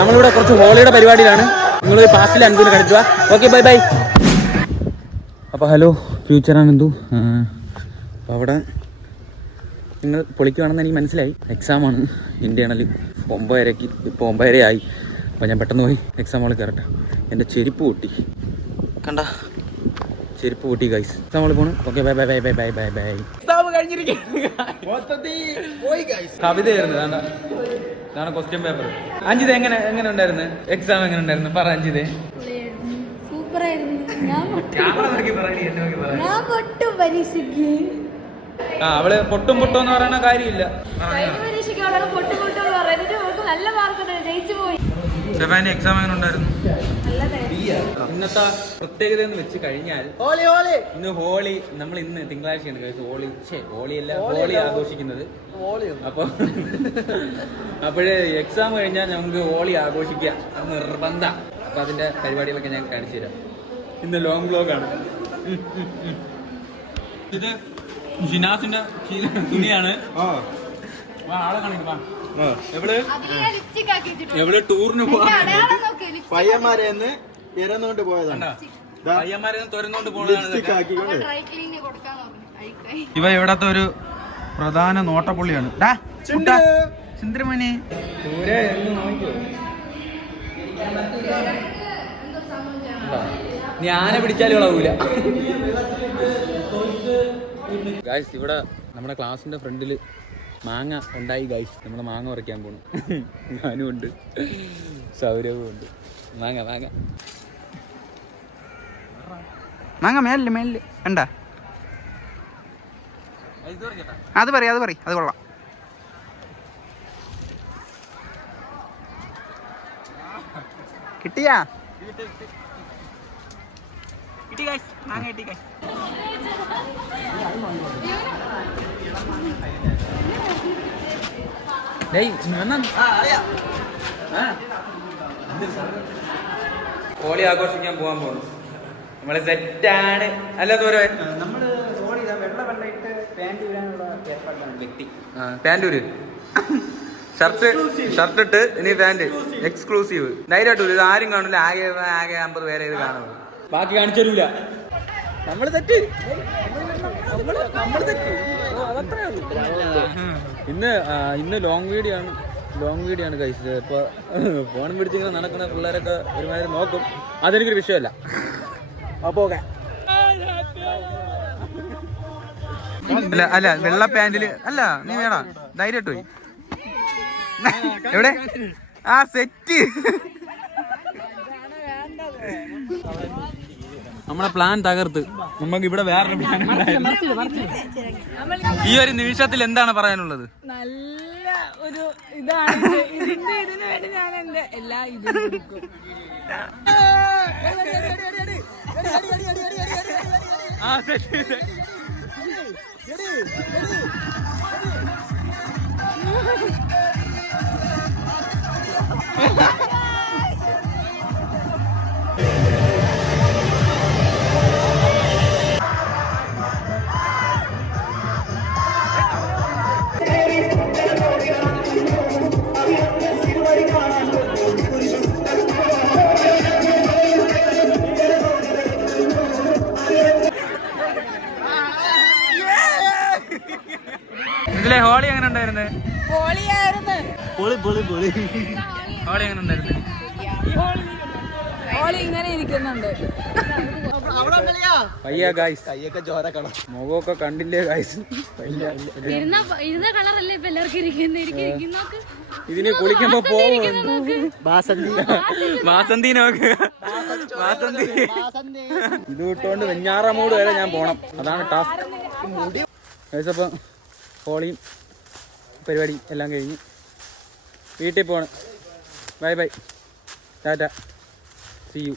നമ്മളിവിടെ കുറച്ച് ഹോളിയുടെ പരിപാടിയിലാണ്. നിങ്ങൾ പാസ്റ്റിൽ അനന്തുവിനെ കണ്ടിട്ടുക. Okay bye bye. അപ്പോൾ ഹലോ ഫ്യൂച്ചർ ആനന്ദു. അപ്പോൾ അവിടെ നിങ്ങൾ പൊളിക്കുകയാണെന്ന് എനിക്ക് മനസ്സിലായി. എക്സാമാണ് ഇൻ്റേണൽ 9:30. ഇപ്പോൾ 9:30 ആയി. അപ്പോൾ ഞാൻ പെട്ടെന്ന് പോയി എക്സാം ഹോളിൽ കയറട്ടെ. എൻ്റെ ചെരുപ്പ് പൊട്ടി, കണ്ട ചെരുപ്പ് പൊട്ടി ഗൈസ്. എക്സാം ഹോളിൽ പോകണം. Okay bye bye bye bye bye bye bye. Exam കഴിഞ്ഞിരിക്കുന്നു. കവിതയായിരുന്നു. ഇതാണ് ക്വസ്റ്റ്യൻ പേപ്പർ. അഞ്ജിത എങ്ങനെ ഉണ്ടായിരുന്നു എക്സാം? എങ്ങനെ ഉണ്ടായിരുന്നു പറ അഞ്ജിതേ. അവള് പൊട്ടും എന്ന് പറയുന്ന കാര്യമില്ല. എക്സാം എങ്ങനെ ഉണ്ടായിരുന്നു? ഇന്നത്തെ പ്രത്യേകത എന്ന് വെച്ച് കഴിഞ്ഞാൽ ഇന്ന് ഹോളി. നമ്മൾ ഇന്ന് തിങ്കളാഴ്ചയാണ് ഹോളി ആഘോഷിക്കുന്നത്. അപ്പോഴേ എക്സാം കഴിഞ്ഞാൽ നമുക്ക് ഹോളി ആഘോഷിക്കുക നിർബന്ധം. അപ്പൊ അതിന്റെ പരിപാടികളൊക്കെ ഞാൻ കാണിച്ചു തരാം. ഇന്ന് ലോങ് വ്ലോഗാണ്. ഇത് ഷിനാസിന്റെ തുണിയാണ്. ആളെ കാണിക്കാം. എവിടെ ടൂറിന് പയ്യന്മാരെന്ന് ഇരന്നോണ്ട് പോയതാണ്. പയ്യന്മാരെ തുറന്നോണ്ട് പോണതാണ്. ഇവ ഇവിടത്തെ ഒരു പ്രധാന നോട്ടപ്പുള്ളിയാണ്. ചന്ദ്രമോനെ ഞാനെ പിടിച്ചാലും ഇളകൂല. ഗായ്സ് ഇവിടെ നമ്മുടെ ക്ലാസ്സിന്റെ ഫ്രണ്ടില് മാങ്ങ ഉണ്ടായി ഗായ്സ്. നമ്മള് മാങ്ങ പറിക്കാൻ പോണു. ഞാനും ഉണ്ട്, സൗരവും ഉണ്ട്. മാങ്ങ മേലില് കണ്ടാ? അത് പറ അത് കൊള്ളാം. കിട്ടിയാ? കിട്ടി ഗായ്സ്, മാങ്ങ കിട്ടി ഗായ്സ്. ഹോളി ആഘോഷിക്കാൻ പോകാൻ പോകുന്നു. നമ്മള് സെറ്റാണ്. അല്ല തോരേ പാൻറ്റൂര് ഷർട്ട് ഇട്ട് ഇനി പാൻറ് എക്സ്ക്ലൂസീവ് ധൈര്യമായിട്ട്. ഇത് ആരും കാണില്ല. ആകെ 50 പേരെ ഇത് കാണുള്ളൂ. ബാക്കി കാണിച്ചു തരൂല. നമ്മള് തെറ്റ്. ഇന്ന് ലോങ് വീഡിയോ ആണ് കഴിച്ചത്. ഇപ്പൊ ഫോൺ പിടിച്ചിങ്ങനെ നടക്കുന്ന പിള്ളേരൊക്കെ ഒരുമാതിരി നോക്കും. അതെനിക്കൊരു വിഷയമല്ല. അപ്പൊ ഓക്കെ. അല്ല വെള്ള പാന്റില് അല്ല, നീ വേണ ധൈര്യമായിട്ട് പോയി. എവിടെ ആ സെറ്റ്? നമ്മളെ പ്ലാൻ തകർത്ത്. നമുക്ക് ഇവിടെ വേറൊരു പ്ലാൻ ഉണ്ടായിരുന്നു. ഈ ഒരു നിമിഷത്തിൽ എന്താണ് പറയാനുള്ളത്? നല്ല ഒരു ഇതാണ്. ഇതിന് വേണ്ടി ഞാൻ എന്റെ എല്ലാ ഇതും കൊടുക്കും. ഇതിലെ ഹോളി എങ്ങനെ ഉണ്ടായിരുന്നു? ഹോളി എങ്ങനെ ഉണ്ടായിരുന്നു? ഹോളി ഇങ്ങനെ ഇരിക്കുന്നുണ്ട്. പയ്യ ഗായ്സ്, കയ്യൊക്കെ ചോരക്കണം. മുഖമൊക്കെ കണ്ടില്ലേ ഗായ്സ്? ഇതിന് കുളിക്കുമ്പോ പോകും. വാസന്തി നോക്ക്. ഇത് വിട്ടോണ്ട് വെഞ്ഞാറമൂട് വരെ ഞാൻ പോണം. അതാണ് ടാസ്ക്. ഗായ്സ്, അപ്പം ഹോളിയും പരിപാടി എല്ലാം കഴിഞ്ഞ് വീട്ടിൽ പോകണം. Bye bye, tata, see U.